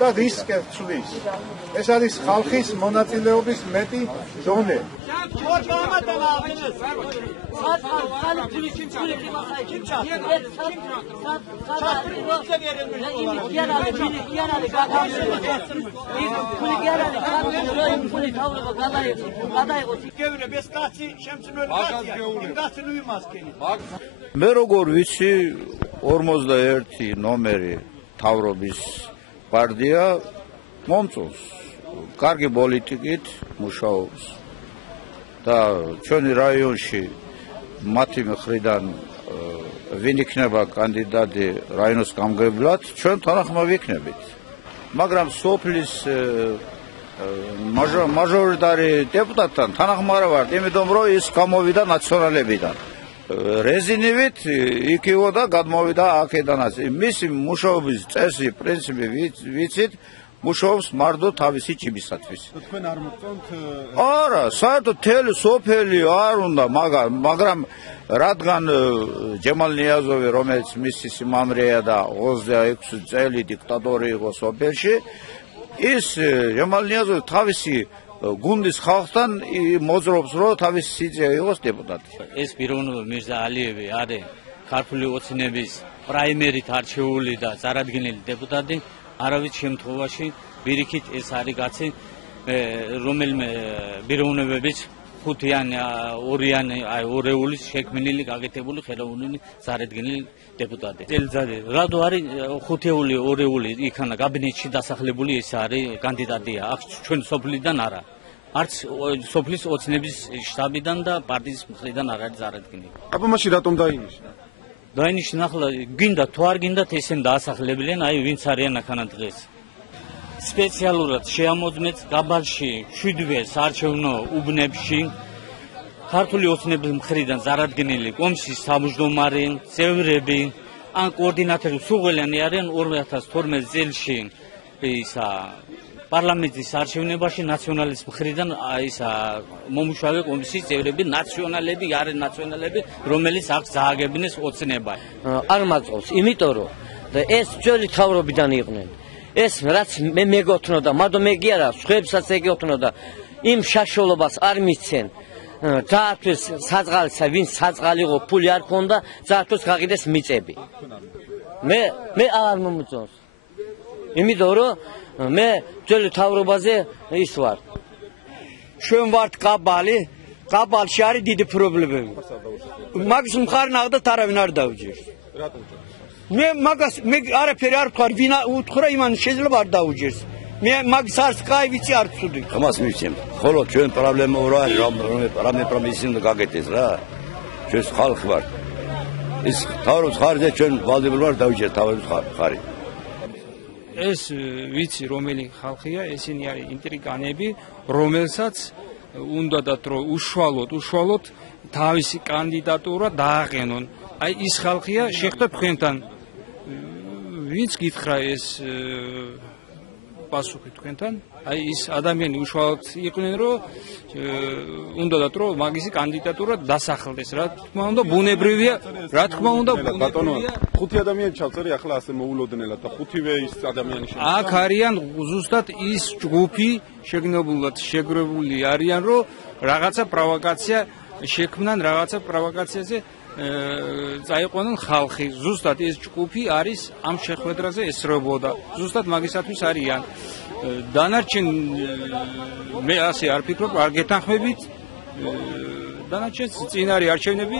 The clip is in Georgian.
და რისკებს ცვლის. ეს არის ხალხის მონაწილეობის მეტი დონე. მე როგორ ვიცი 41 ნომერი თავრობის პარტია მომწონს, კარგი პოლიტიკით მუშაობს და ჩვენი რაიონში მათი მხრიდან ვინ იქნება კანდიდატი რაიონის გამგებლად, ჩვენ თანახმა ვიქნებით. მაგრამ სოფლის მაჟორიტარი დეპუტატთან თანახმა არ ვართ, იმიტომ რომ ის გამოვიდა ნაციონალებიდან. რეზინივით იქიო და გადმოვიდა აქედანაც. მისი მუშაობის წესი, პრინციპი ვიცით, მუშაობს მარტო თავისი ჭიბისათვის. თქვენ არ მოგწონთ? არა, საერთოდ თელი სოფელი არ უნდა, მაგრამ რადგან ჯემალ ნიაზოვი, რომელიც მისი სიმამრეა და 26 წელი დიქტატორი იყო სოფელში, ის ჯემალ ნიაზოვი თავისი გუნდის ხალხთან მოძრაობს, რომ თავისი სიძე იყოს დეპუტატი. ეს პიროვნობა მირზა ალიევი არის ქართული ოცნების პრაიმერით არჩეული და წარადგენილი დეპუტატი. არავის შემთხვევაში ვირიქით ეს არის კაცი, რომელიმე პიროვნებების ხუთიანი, ორიანი, ორეულის შექმნილი, გაკეთებული ხელოვნური წარადგენილი დეპუტატი. წელიწადი რატო არის ხუთეული, ორეული იქანა კაბინეტში დასახლებული, ეს არის კანდიდატია. აქ ჩვენ სოფლიდან არა. არც სოფლის ოცნების შტაბიდან და პარტიის მხრიდან არ არის წარადგენილი. აბა მაშინ რატომ დაინიშნა? დაინიშნა ახლა გინდა თუ არ გინდათ ესენ დაასახლებიან, აი ვინც არიან აქანა დღეს. სპეციალურად შეამოძმეთ გაბალში, 7-ვე საარჩევნო უბნებში ქართული ოცნების მხრიდან წარადგენილი კომისიის თავმჯდომარე, წევრები, ან კოორდინატორი სულღელიანი არიან 2012 წელში ისა პარლამენტის არჩევნებაში ნაციონალის მხრიდან ისა მომუშავე კომისიის წევრები, ნაციონალები, არიან ნაციონალები, რომელიც აქ წააგებინეს ოცნება. არ მაწოვს, იმიტომ რომ ეს ძველი თავრობიდან იყვნენ. ეს რაც მე მეგოთნოდა, მაგრამ მე კი არა, სხვებსაც ეგეოთნოდა, იმ შაშოლობას არ მისცენ. ძაათვეს საწყალისა, ვინც საწყალიყო, ფული არ ქონდა, ძაათვეს გაგიდეს მიწები. მე არ მომწონს. იმიტომ რომ მე ძველი თავრობაზე ის ვარ. ჩვენ ვართ კაბალი, კაბალში არის დიდი პრობლემები. მაგის მხარ ნახდათ არავინ არ დაუჯერს. მე მაგას მე არაფერი არ ვთქვარ, ვინ უთხრა იმან შეიძლება არ დაუჯერს. მე მაგის არც კაი ვიცი არ ცუდი. ამას მივცემ. ხოლო ჩვენ პრობლემა რა არის, რამე პრობლემისინ გაგეთეს რა. ჩვენ ხალხი ვართ. ის თავრობის ხარჯზე ჩვენ ვალდებულნი ვართ დავიჯერთ თავრობის ხარი. ეს ვიცი რომელი ხალხია, ესენი არის ინტრიგანები, რომელსაც უნდათ რომ უშუალოდ თავისი კანდიდატურა დააყენონ. აი ის ხალხია შეხვდა თქვენთან. ვინც გითხრა ეს პასუხი თქვენთან? აი ის ადამიანი უშუალოდ იყვნენ, რომ უნდათ რომ მაგისი კანდიდატურა დასახლდეს. რა თქმა უნდა, ბუნებრივია, რა თქმა უნდა, ბატონო, 5 ადამიანი ჩავწერი ახლა ასე მოულოდნელად და 5-ვე ის ადამიანი შეგვიძლია. აქ არიან ზუსტად ის ჯგუფი შეგნებულად შეგრებული არიან, რომ რაღაცა პროვოკაცია შექმნან, რაღაცა პროვოკაციაზე წაიყვანონ ხალხი. ზუსტად ეს ჯგუფი არის ამ შეხვედრაზე ესრებოდა. ზუსტად მაგისათვის არიან. დანარჩენ მე ასე არ ფიქრობ, არ გეთანხმებით. დანარჩენს წინ არის არჩევნები.